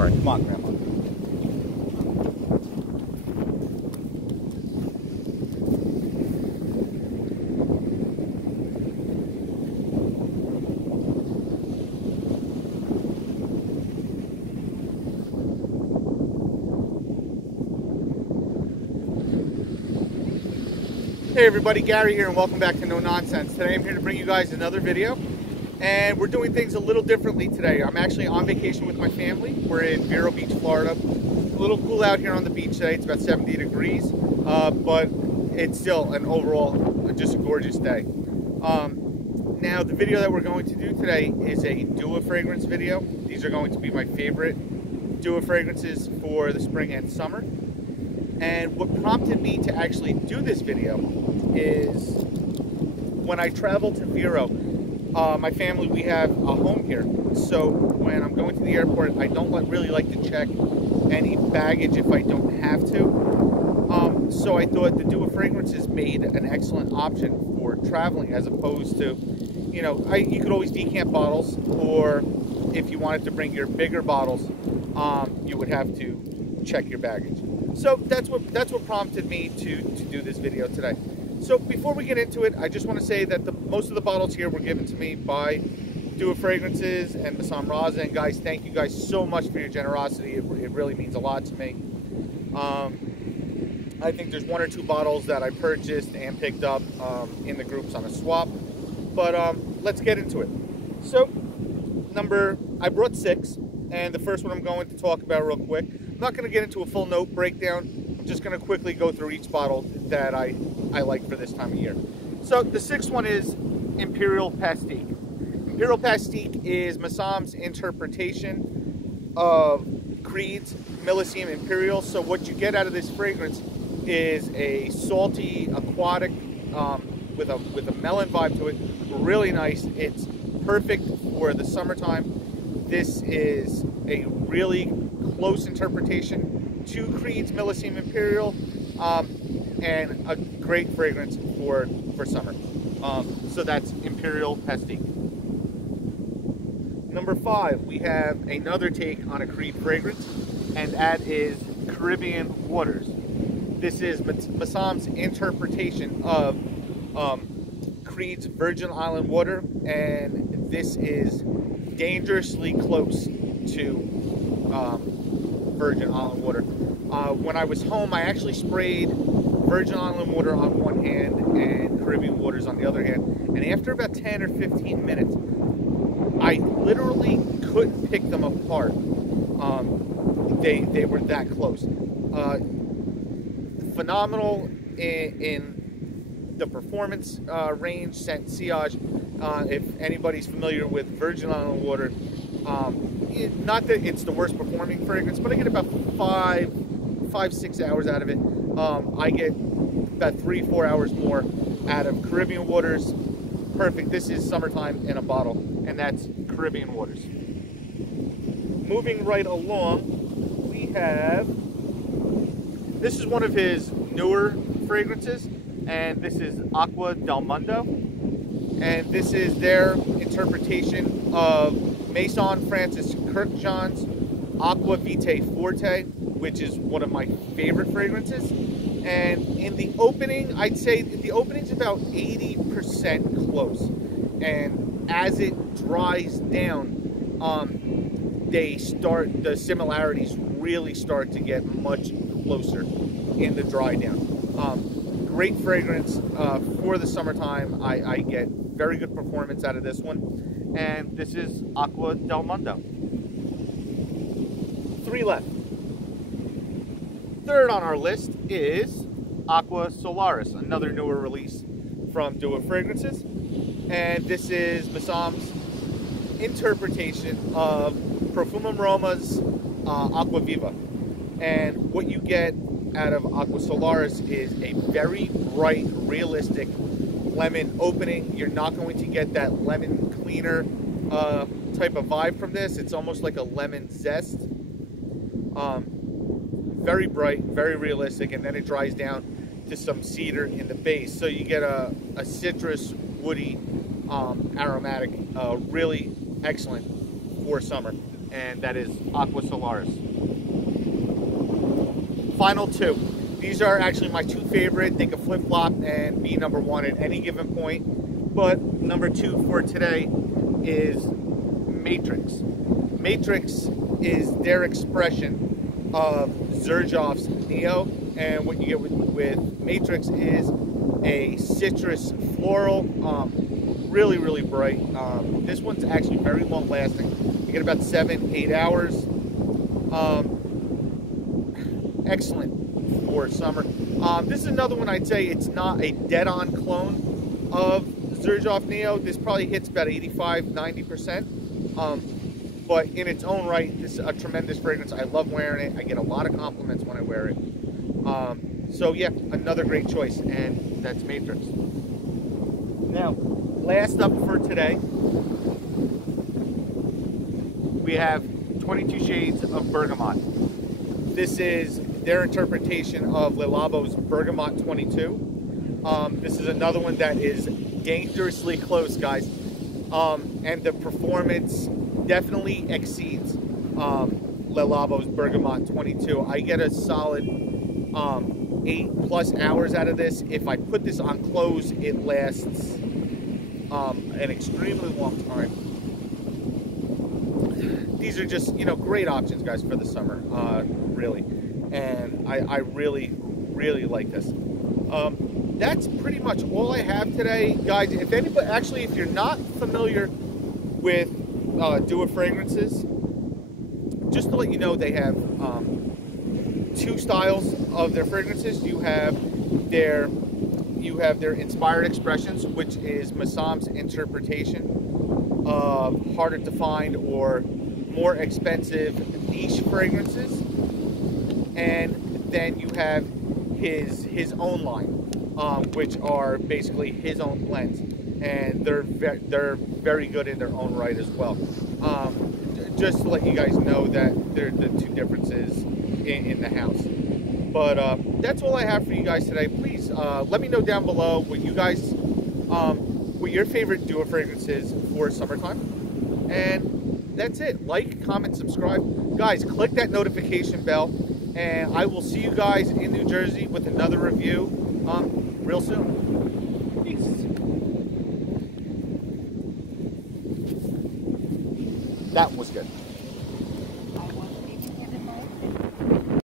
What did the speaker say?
All right, come on, Grandma. Hey everybody, Gary here and welcome back to NonScents. Today I'm here to bring you guys another video, and we're doing things a little differently today. I'm actually on vacation with my family. We're in Vero Beach, Florida. A little cool out here on the beach today. It's about 70 degrees, but it's still an overall just a gorgeous day. Now the video that we're going to do today is a duo fragrance video. These are going to be my favorite duo fragrances for the spring and summer. And what prompted me to actually do this video is when I travel to Vero, my family, we have a home here. So when I'm going to the airport, I don't really like to check any baggage if I don't have to. So I thought the duo fragrances made an excellent option for traveling, as opposed to, you know, you could always decant bottles, or if you wanted to bring your bigger bottles, you would have to check your baggage. So that's what prompted me to do this video today. So before we get into it, I just want to say that most of the bottles here were given to me by Duo Fragrances and Masam Raza. And guys, thank you guys so much for your generosity. It really means a lot to me. I think there's one or two bottles that I purchased and picked up in the groups on a swap. But let's get into it. So I brought 6, and the first one I'm going to talk about real quick. I'm not going to get into a full note breakdown. I'm just going to quickly go through each bottle that I like for this time of year. So the 6th one is Imperial Pastique. Imperial Pastique is Masam's interpretation of Creed's Millésime Imperial. So what you get out of this fragrance is a salty, aquatic, with a melon vibe to it. Really nice. It's perfect for the summertime. This is a really close interpretation to Creed's Millésime Imperial, and a great fragrance for summer. So that's Imperial Pastique. Number 5, we have another take on a Creed fragrance, and that is Caribbean Waters. This is Masam's interpretation of Creed's Virgin Island water, and this is dangerously close to Virgin Island water. When I was home, I actually sprayed Virgin Island water on one hand and Caribbean waters on the other hand, and after about 10 or 15 minutes, I literally couldn't pick them apart. They were that close. Phenomenal in the performance range, scent, sillage. If anybody's familiar with Virgin Island water, not that it's the worst performing fragrance, but I get about 5-6 hours out of it. I get about 3-4 hours more out of Caribbean Waters. Perfect. This is summertime in a bottle, and that's Caribbean Waters. Moving right along, we have, this is one of his newer fragrances, and this is Aqua Del Mundo. And this is their interpretation of Maison Francis Kurkdjian's Aqua Vitae Forte, which is one of my favorite fragrances. And in the opening, I'd say the opening's about 80% close. And as it dries down, the similarities really start to get much closer in the dry down. Great fragrance for the summertime. I get very good performance out of this one, and this is Aqua Del Mundo. 3 left. Third on our list is Aqua Solaris, another newer release from Duo Fragrances, and this is Masam's interpretation of Profumum Roma's Aqua Viva. And what you get out of Aqua Solaris is a very bright, realistic lemon opening. You're not going to get that lemon cleaner type of vibe from this. It's almost like a lemon zest. Very bright, very realistic, and then it dries down to some cedar in the base. So you get a citrus, woody, aromatic, really excellent for summer. and that is Aqua Solaris. Final two. These are actually my two favorite. They can flip-flop and be number one at any given point. But number two for today is Matrix. Matrix is their expression of Xerjoff's Neo. And what you get with Matrix is a citrus floral. Really, really bright. This one's actually very long lasting. You get about 7-8 hours. Excellent for summer. This is another one I'd say it's not a dead-on clone of Xerjoff Neo. This probably hits about 85–90%. But in its own right, this is a tremendous fragrance. I love wearing it. I get a lot of compliments when I wear it. So yeah, another great choice, and that's Matrix. Now, last up for today, we have 22 Shades of Bergamot. This is their interpretation of Le Labo's Bergamot 22. This is another one that is dangerously close, guys. And the performance definitely exceeds Le Labo's Bergamot 22. I get a solid 8+ hours out of this. If I put this on clothes, it lasts an extremely long time. These are just, you know, great options, guys, for the summer, really. And I really, really like this. That's pretty much all I have today, guys. If anybody, actually, if you're not familiar with Do It Fragrances, just to let you know, they have two styles of their fragrances. You have their inspired expressions, which is Massam's interpretation of harder to find or more expensive niche fragrances, and then you have his own line, which are basically his own blends, and they're very good in their own right as well. Just to let you guys know that they're the two differences in the house. But that's all I have for you guys today. Please let me know down below what you guys, what your favorite Do It Fragrance is for summertime. And that's it. Like, comment, subscribe. Guys, click that notification bell, and I will see you guys in New Jersey with another review real soon. Peace. That was good.